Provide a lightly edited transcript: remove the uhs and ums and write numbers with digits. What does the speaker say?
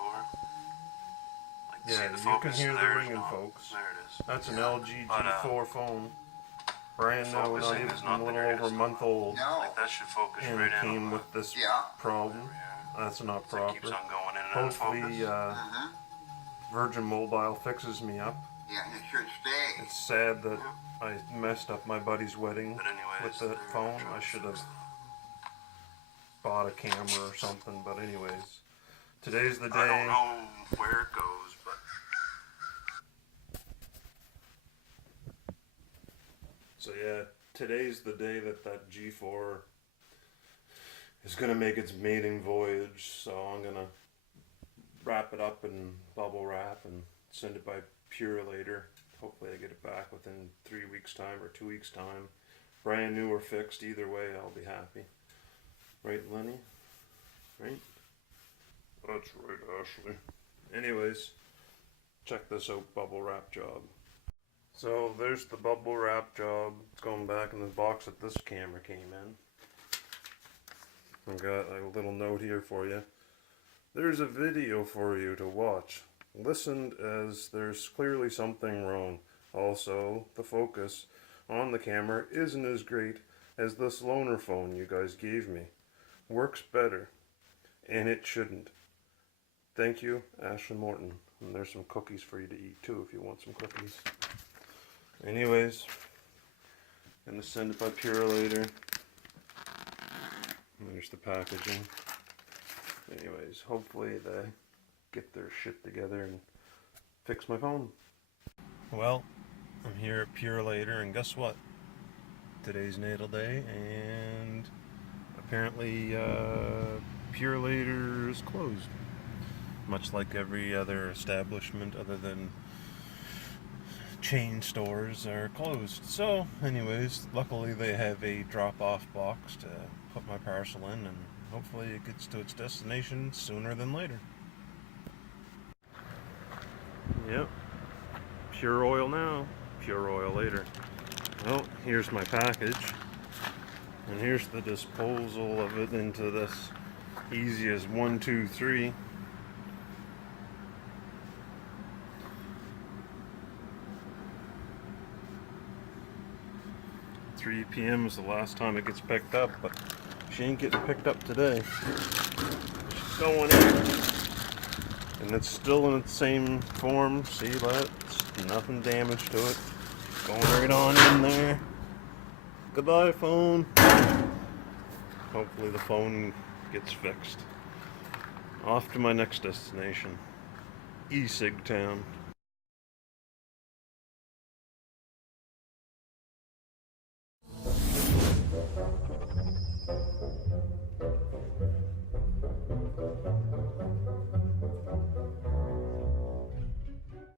door. Like, Yeah, see the you focus? can hear the There's ringing, no, folks. there it is. That's an LG G4 phone. Brand new, not Focusing even is not a the little over a greatest month old. No. Like, that should focus And right it in on came that. with this Yeah. problem. That's not So it keeps proper. on going in and out of Hopefully, focus. Virgin Mobile fixes me up. Yeah, it should stay. It's sad that I messed up my buddy's wedding But anyways, with that phone. I should have bought a camera or something, but anyways. Today's the day. I don't know where it goes, but... So yeah, today's the day that that G4 is going to make its maiden voyage. So I'm going to wrap it up in bubble wrap and send it by Purelator. Hopefully I get it back within 3 weeks time or 2 weeks time. Brand new or fixed, either way I'll be happy. Right, Lenny? Right? That's right, Ashley. Anyways, check this out, bubble wrap job. So there's the bubble wrap job. It's going back in the box that this camera came in. I've got a little note here for you. There's a video for you to watch. Listen, as there's clearly something wrong. Also, the focus on the camera isn't as great as this loaner phone you guys gave me. Works better, and it shouldn't. Thank you, Ashley Morton. And there's some cookies for you to eat too if you want some cookies. Anyways, gonna send it by Purelator. There's the packaging. Anyways, hopefully they get their shit together and fix my phone. Well, I'm here at Purelator, and guess what? Today's natal day, and apparently Purelator is closed. Much like every other establishment other than chain stores are closed. So anyways, luckily they have a drop-off box to put my parcel in, and hopefully it gets to its destination sooner than later. Yep, pure oil now, pure oil later. Well, here's my package, and here's the disposal of it into this easy as 1, 2, 3. 3 p.m. is the last time it gets picked up, but she ain't getting picked up today. She's going in, and it's still in its same form. See that? It's nothing damaged to it. Going right on in there. Goodbye, phone. Hopefully the phone gets fixed. Off to my next destination, E-Sig Town.